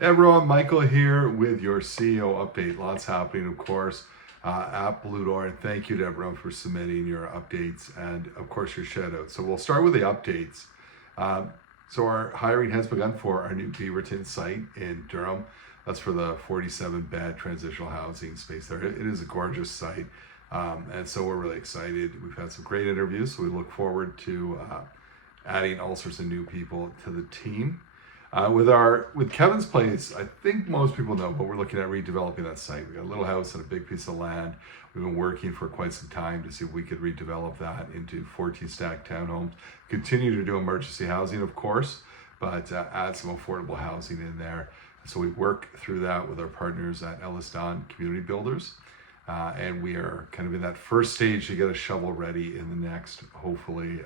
Hey everyone, Michael here with your CEO update. Lots happening, of course, at Blue Door. And thank you to everyone for submitting your updates and, of course, your shout outs. So we'll start with the updates. So our hiring has begun for our new Beaverton site in Durham. That's for the 47-bed transitional housing space there. It is a gorgeous site. And so we're really excited. We've had some great interviews, so we look forward to adding all sorts of new people to the team. With Kevin's Place, I think most people know, but we're looking at redeveloping that site. We got a little house and a big piece of land. We've been working for quite some time to see if we could redevelop that into 14 stack townhomes. Continue to do emergency housing, of course, but add some affordable housing in there. So we work through that with our partners at Ellis Don Community Builders. And we are kind of in that first stage to get a shovel ready in the next, hopefully,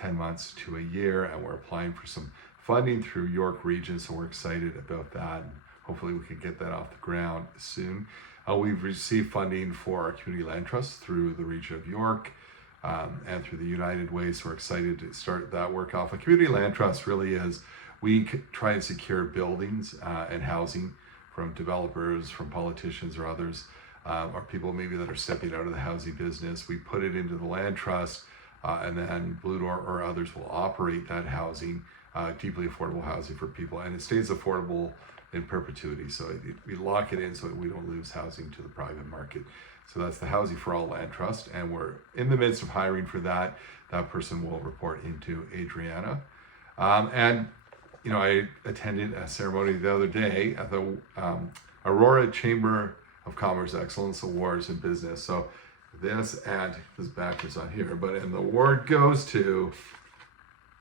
10 months to a year. And we're applying for some funding through York Region, so we're excited about that. And hopefully we can get that off the ground soon. We've received funding for our Community Land Trust through the Region of York and through the United Way, so we're excited to start that work off. A Community Land Trust really is, we try and secure buildings and housing from developers, from politicians or others, or people maybe that are stepping out of the housing business. We put it into the land trust, and then Blue Door or others will operate that housing, deeply affordable housing for people, and it stays affordable in perpetuity. So we lock it in so that we don't lose housing to the private market. So that's the Housing for All Land Trust, and we're in the midst of hiring for that. That person will report into Adriana. And you know, I attended a ceremony the other day at the Aurora Chamber of Commerce Excellence Awards in Business. So this backwards on here, and the award goes to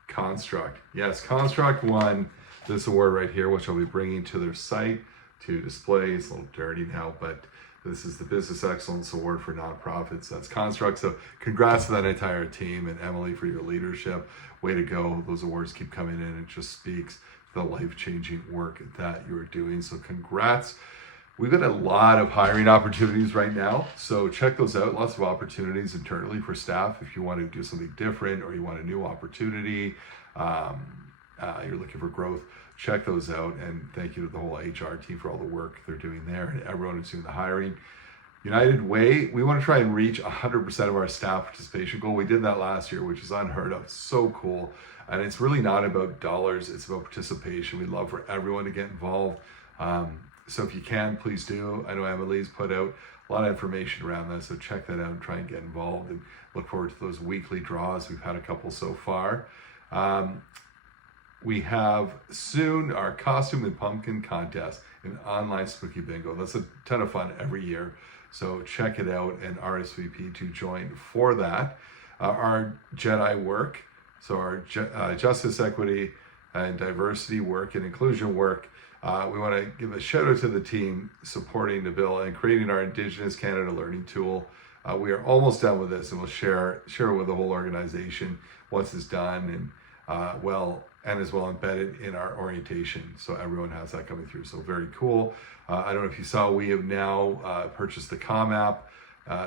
Construct. Yes, Construct won this award right here, which I'll be bringing to their site to display. It's a little dirty now, but this is the Business Excellence Award for nonprofits. That's Construct. So congrats to that entire team, and Emily for your leadership. Way to go. Those awards keep coming in. It just speaks to the life-changing work that you're doing. So congrats. We've got a lot of hiring opportunities right now, so check those out. Lots of opportunities internally for staff. If you want to do something different or you want a new opportunity, you're looking for growth, check those out. And thank you to the whole HR team for all the work they're doing there and everyone who's doing the hiring. United Way, we want to try and reach 100% of our staff participation goal. We did that last year, which is unheard of. So cool. And it's really not about dollars, it's about participation. We'd love for everyone to get involved. So if you can, please do. I know Emily's put out a lot of information around that, so check that out and try and get involved, and look forward to those weekly draws. We've had a couple so far. We have soon our costume and pumpkin contest, an online spooky bingo. That's a ton of fun every year, so check it out and RSVP to join for that. Our Jedi work, so our justice, equity, and diversity work and inclusion work, we want to give a shout out to the team supporting the bill and creating our Indigenous Canada Learning Tool. We are almost done with this, and we'll share it with the whole organization once it's done, and as well embedded in our orientation, so everyone has that coming through. So very cool. I don't know if you saw, we have now purchased the Calm app,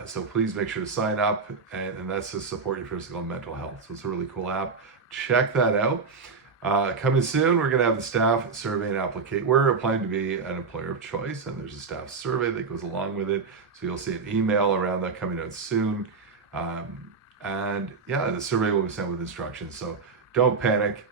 so please make sure to sign up, and that's to support your physical and mental health. So it's a really cool app. Check that out. Coming soon, we're going to have the staff survey and applicate. We're applying to be an employer of choice, and there's a staff survey that goes along with it. So you'll see an email around that coming out soon. And yeah, the survey will be sent with instructions. So don't panic.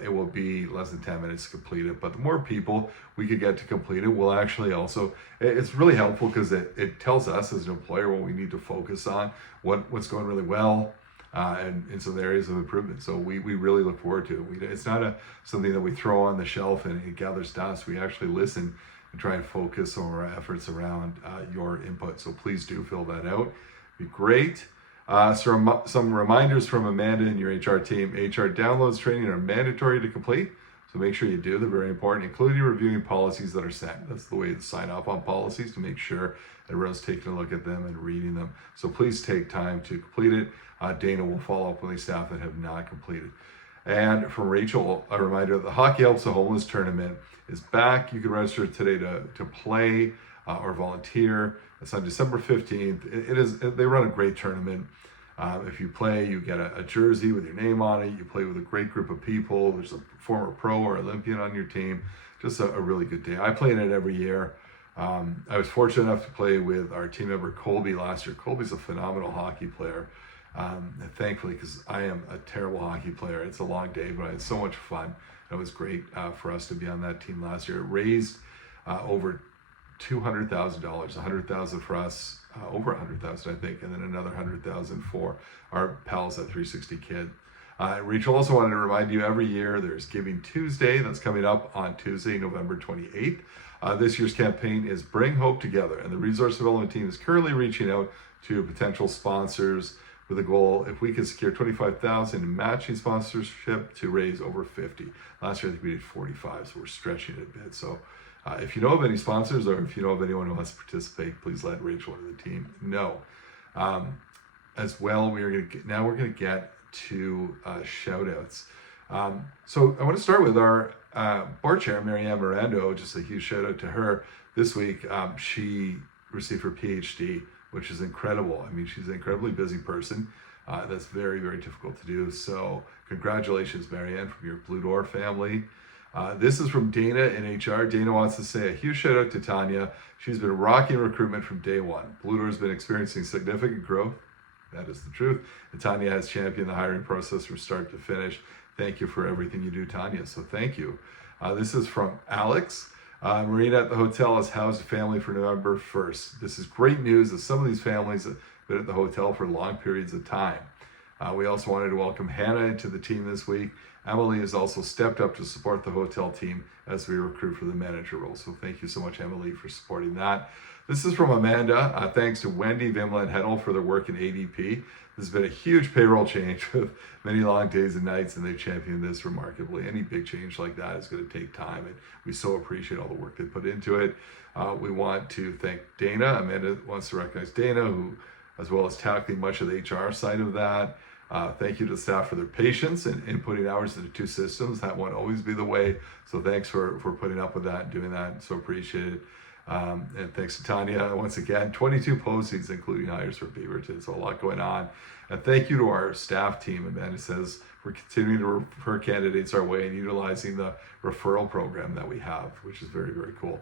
It will be less than 10 minutes to complete it. But the more people we could get to complete it, will actually also, it's really helpful because it tells us as an employer what we need to focus on, what's going really well, and some areas of improvement. So we really look forward to it. It's not something that we throw on the shelf and it gathers dust. We actually listen and try and focus on our efforts around your input. So please do fill that out. It'd be great. So some reminders from Amanda and your HR team. HR downloads training are mandatory to complete, so make sure you do. They're very important, including reviewing policies that are sent. That's the way to sign off on policies, to make sure everyone's taking a look at them and reading them. So please take time to complete it. Dana will follow up with any staff that have not completed. And from Rachel, a reminder, the Hockey Helps the Homeless tournament is back. You can register today to play or volunteer. It's on December 15th. They run a great tournament. If you play, you get a jersey with your name on it. You play with a great group of people. There's a former pro or Olympian on your team. Just a really good day. I play in it every year. I was fortunate enough to play with our team member Colby last year. Colby's a phenomenal hockey player. And thankfully, because I am a terrible hockey player, it's a long day, but I had so much fun. It was great for us to be on that team last year. It raised over $200,000, $100,000 for us, over $100,000 I think, and then another $100,000 for our pals at 360 Kid. Rachel also wanted to remind you, every year there's Giving Tuesday that's coming up on Tuesday, November 28th. This year's campaign is Bring Hope Together, and the resource development team is currently reaching out to potential sponsors with a goal, if we can secure $25,000 in matching sponsorship, to raise over 50. Last year I think we did 45, so we're stretching it a bit. So if you know of any sponsors, or if you know of anyone who wants to participate, please let Rachel and the team know. As well, we're going to get to shout outs. So I want to start with our board chair, Marianne Mirando. Just a huge shout out to her this week. She received her PhD, which is incredible. I mean, she's an incredibly busy person. That's very, very difficult to do. So congratulations, Marianne, from your Blue Door family. This is from Dana in HR. Dana wants to say a huge shout out to Tanya. She's been rocking recruitment from day one. Blue Door has been experiencing significant growth. That is the truth. And Tanya has championed the hiring process from start to finish. Thank you for everything you do, Tanya. So thank you. This is from Alex. Marina at the hotel has housed a family for November 1st. This is great news, as some of these families have been at the hotel for long periods of time. We also wanted to welcome Hannah into the team this week. Emily has also stepped up to support the hotel team as we recruit for the manager role. So thank you so much, Emily, for supporting that. This is from Amanda. Thanks to Wendy, Vimla, and Hedel for their work in ADP. This has been a huge payroll change with many long days and nights, and they've championed this remarkably. Any big change like that is going to take time, and we so appreciate all the work they put into it. We want to thank Dana. Amanda wants to recognize Dana, who, as well as tackling much of the HR side of that. Thank you to the staff for their patience and putting hours into two systems. That won't always be the way. So thanks for putting up with that and doing that. So appreciate it. And thanks to Tanya once again. 22 postings, including hires for Beaverton. So a lot going on. And thank you to our staff team. Amanda says we're continuing to refer candidates our way and utilizing the referral program that we have, which is very, very cool.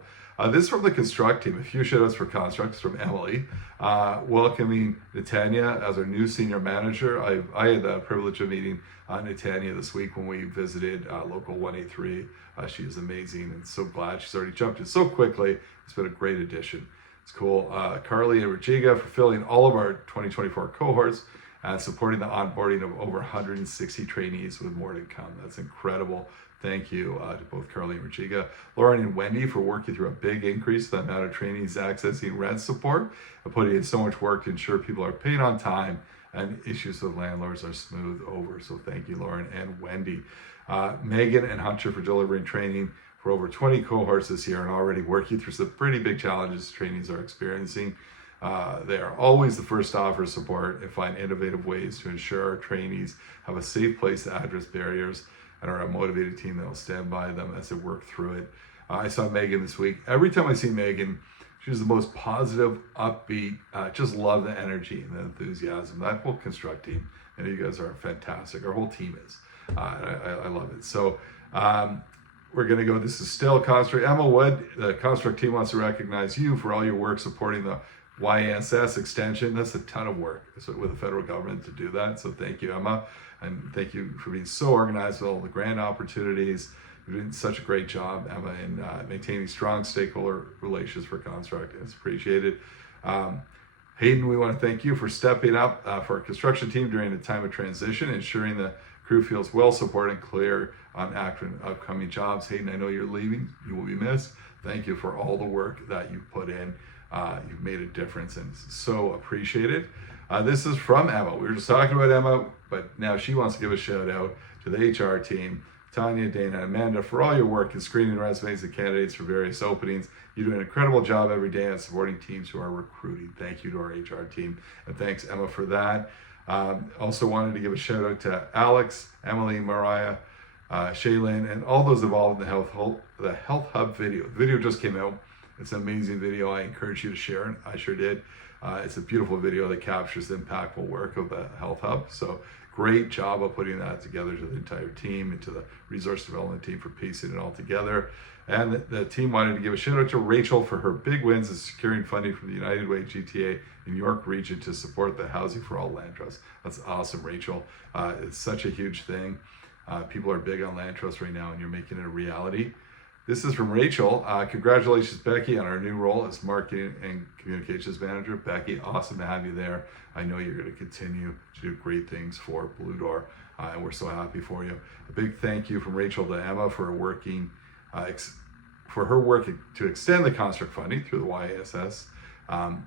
This is from the Construct team. A few shout outs for Constructs from Emily. Welcoming Natanya as our new senior manager. I had the privilege of meeting Natanya this week when we visited Local 183. She is amazing and so glad she's already jumped in so quickly. It's been a great addition. It's cool. Carly and Rajiga for filling all of our 2024 cohorts and supporting the onboarding of over 160 trainees with more to come. That's incredible. Thank you to both Carly and Rajiga. Lauren and Wendy for working through a big increase in the amount of trainees accessing rent support and putting in so much work to ensure people are paid on time and issues with landlords are smooth over. So thank you, Lauren and Wendy. Megan and Hunter for delivering training for over 20 cohorts this year and already working through some pretty big challenges trainees are experiencing. They are always the first to offer support and find innovative ways to ensure our trainees have a safe place to address barriers and are a motivated team that will stand by them as they work through it. I saw Megan this week. Every time I see Megan, she's the most positive, upbeat, just love the energy and the enthusiasm. That whole Construct team, and you guys are fantastic. Our whole team is. I love it. So we're going to go. This is still Construct. Emma Wood, the Construct team wants to recognize you for all your work supporting the YSS extension. That's a ton of work with the federal government to do that. So thank you, Emma. And thank you for being so organized with all the grant opportunities. You're doing such a great job, Emma, in maintaining strong stakeholder relations for Construct. It's appreciated. Hayden, we want to thank you for stepping up for our construction team during a time of transition, ensuring the crew feels well supported and clear on upcoming jobs. Hayden, I know you're leaving. You will be missed. Thank you for all the work that you've put in. You've made a difference and so appreciated. This is from Emma. We were just talking about Emma, but now she wants to give a shout out to the HR team, Tanya, Dana, and Amanda, for all your work in screening resumes and candidates for various openings. You do an incredible job every day at supporting teams who are recruiting. Thank you to our HR team, and thanks, Emma, for that. Also wanted to give a shout out to Alex, Emily, Mariah, Shaylin, and all those involved in the Health Hub video. The video just came out. It's an amazing video. I encourage you to share it. I sure did. It's a beautiful video that captures the impactful work of the Health Hub. So great job of putting that together, to the entire team and to the resource development team for piecing it all together. And the team wanted to give a shout out to Rachel for her big wins in securing funding from the United Way GTA in York Region to support the Housing for All Land Trust. That's awesome, Rachel. It's such a huge thing. People are big on land trust right now, and you're making it a reality. This is from Rachel. Congratulations, Becky, on our new role as Marketing and Communications Manager. Becky, awesome to have you there. I know you're going to continue to do great things for Blue Door, and we're so happy for you. A big thank you from Rachel to Emma for working, for her work to extend the construct funding through the YSS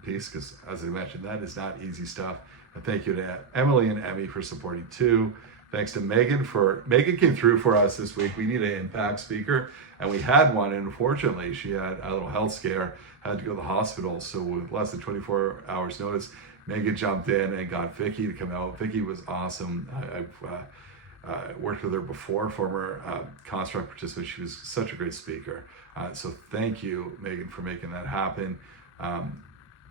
piece, because as I mentioned, that is not easy stuff. And thank you to Emily and Emmy for supporting too. Thanks to Megan Megan came through for us this week. We need an impact speaker, and we had one, and unfortunately she had a little health scare, had to go to the hospital. So with less than 24 hours notice, Megan jumped in and got Vicky to come out. Vicky was awesome. I've worked with her before, former construct participant. She was such a great speaker. So thank you, Megan, for making that happen.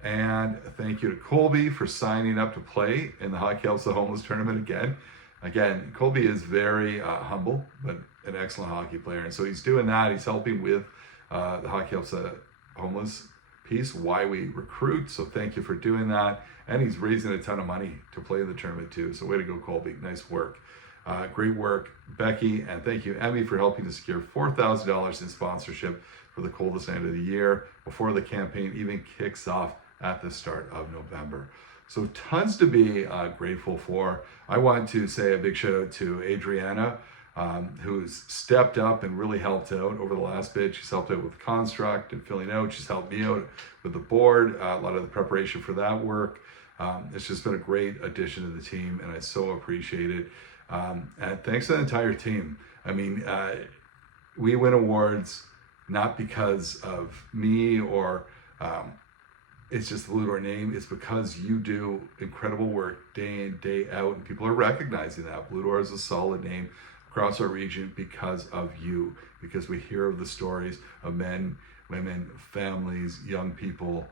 And thank you to Colby for signing up to play in the Hockey Helps the Homeless tournament again. Again, Colby is very humble, but an excellent hockey player. And so he's doing that. He's helping with the Hockey Helps the Homeless piece, why we recruit. So thank you for doing that. And he's raising a ton of money to play in the tournament too. So way to go, Colby. Nice work. Great work, Becky. And thank you, Emmy, for helping to secure $4,000 in sponsorship for the coldest night of the year before the campaign even kicks off at the start of November. So tons to be grateful for. I want to say a big shout out to Adriana, who's stepped up and really helped out over the last bit. She's helped out with construct and filling out. She's helped me out with the board, a lot of the preparation for that work. It's just been a great addition to the team, and I so appreciate it. And thanks to the entire team. I mean, we win awards not because of me or it's just the Blue Door name. It's because you do incredible work day in, day out, and people are recognizing that. Blue Door is a solid name across our region because of you, because we hear of the stories of men, women, families, young people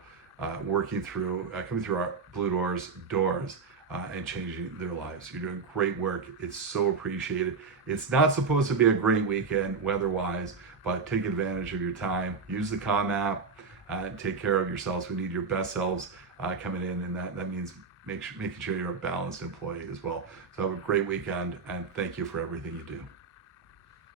working through, coming through our Blue Door's doors and changing their lives. You're doing great work. It's so appreciated. It's not supposed to be a great weekend weather-wise, but take advantage of your time. Use the Calm app. Take care of yourselves. We need your best selves coming in, and that means making sure you're a balanced employee as well. So have a great weekend, and thank you for everything you do.